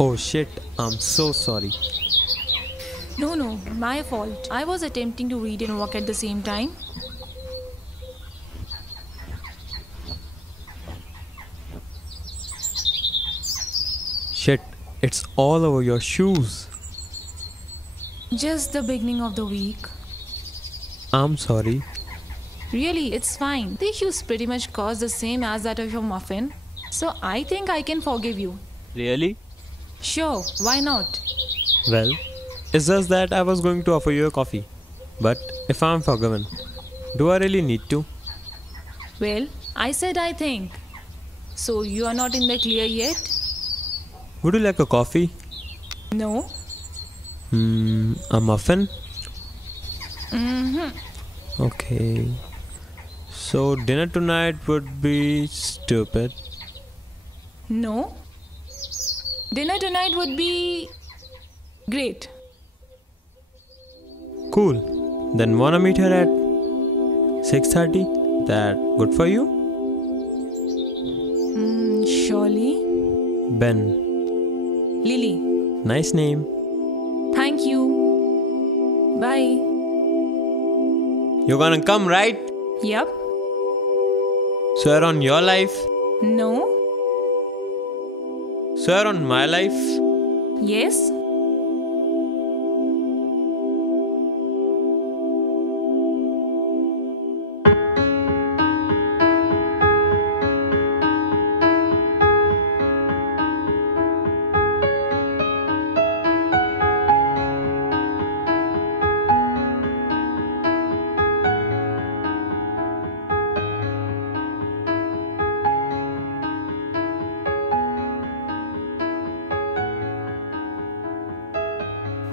Oh shit, I'm so sorry. No, my fault. I was attempting to read and work at the same time. Shit, it's all over your shoes. Just the beginning of the week. I'm sorry. Really, it's fine. The issues pretty much cost the same as that of your muffin. So I think I can forgive you. Really? Sure, why not? Well, it's just that I was going to offer you a coffee. But if I'm forgiven, do I really need to? Well, I said I think. So you are not in the clear yet? Would you like a coffee? No? A muffin? Mm-hmm. Okay. So dinner tonight would be stupid. No? Dinner tonight would be great. Cool. Then wanna meet her at 6:30? That good for you? Surely. Ben. Lily. Nice name. Thank you. Bye. You're gonna come, right? Yup. Swear on your life. No. Swear on my life. Yes.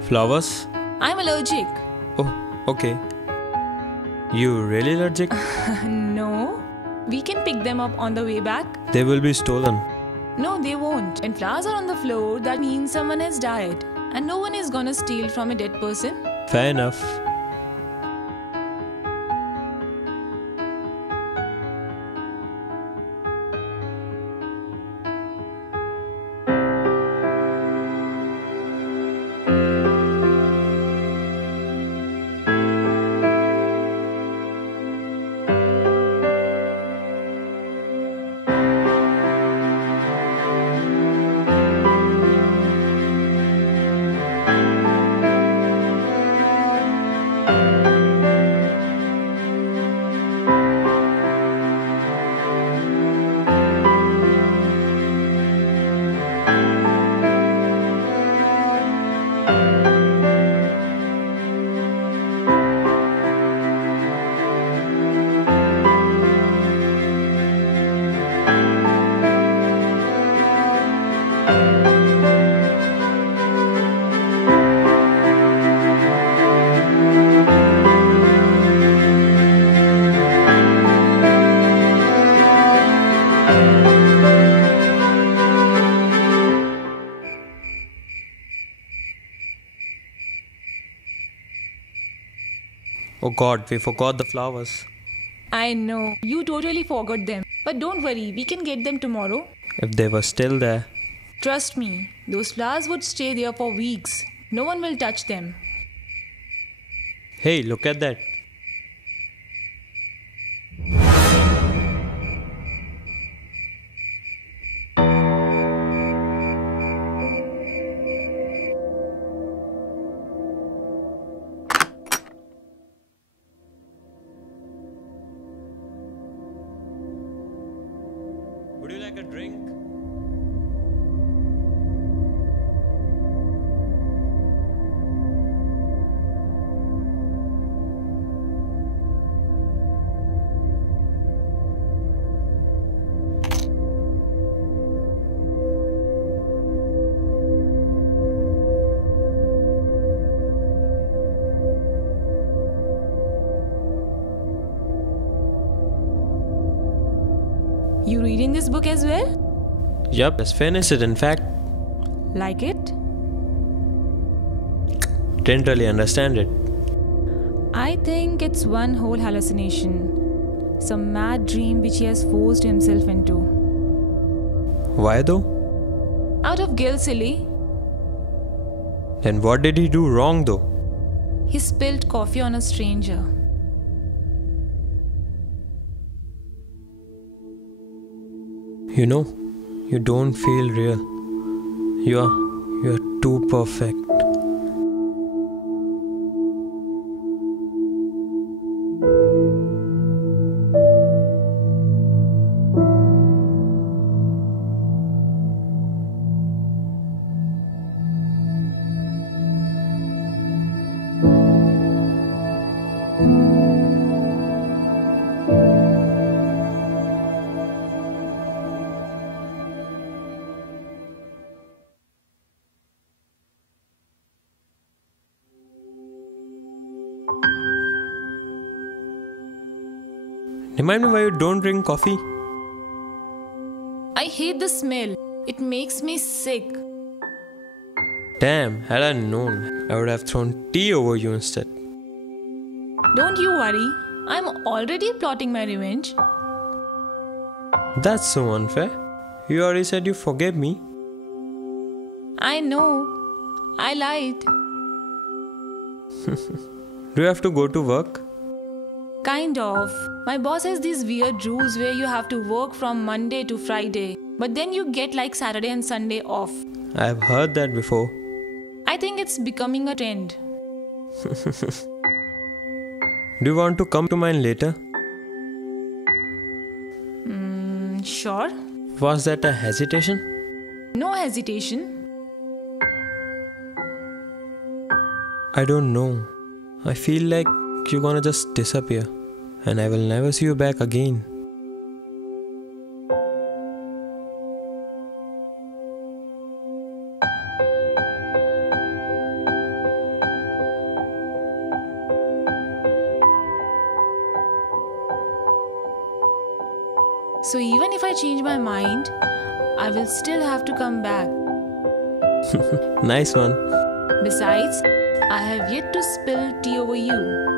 Flowers? I'm allergic. Oh, okay. You really allergic? No. We can pick them up on the way back. They will be stolen. No, they won't. When flowers are on the floor, that means someone has died. And no one is gonna steal from a dead person. Fair enough. Oh god, we forgot the flowers. I know. You totally forgot them. But don't worry, we can get them tomorrow. If they were still there. Trust me, those flowers would stay there for weeks. No one will touch them. Hey, look at that. Would you like a drink? You reading this book as well? Yup, just finished it in fact. Like it? Didn't really understand it. I think it's one whole hallucination. Some mad dream which he has forced himself into. Why though? Out of guilt, silly. Then what did he do wrong though? He spilled coffee on a stranger. You know, you don't feel real. You're too perfect. Remind me why you don't drink coffee. I hate the smell. It makes me sick. Damn, had I known, I would have thrown tea over you instead. Don't you worry. I'm already plotting my revenge. That's so unfair. You already said you forgave me. I know. I lied. Do you have to go to work? Kind of. My boss has these weird rules where you have to work from Monday to Friday, but then you get like Saturday and Sunday off. I've heard that before. I think it's becoming a trend. Do you want to come to mine later? Sure. Was that a hesitation? No hesitation. I don't know. I feel like you're gonna just disappear and I will never see you back again. So even if I change my mind, I will still have to come back. Nice one. Besides, I have yet to spill tea over you.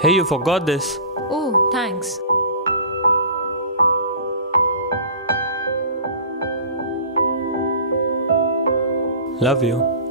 Hey, you forgot this. Oh, thanks. Love you.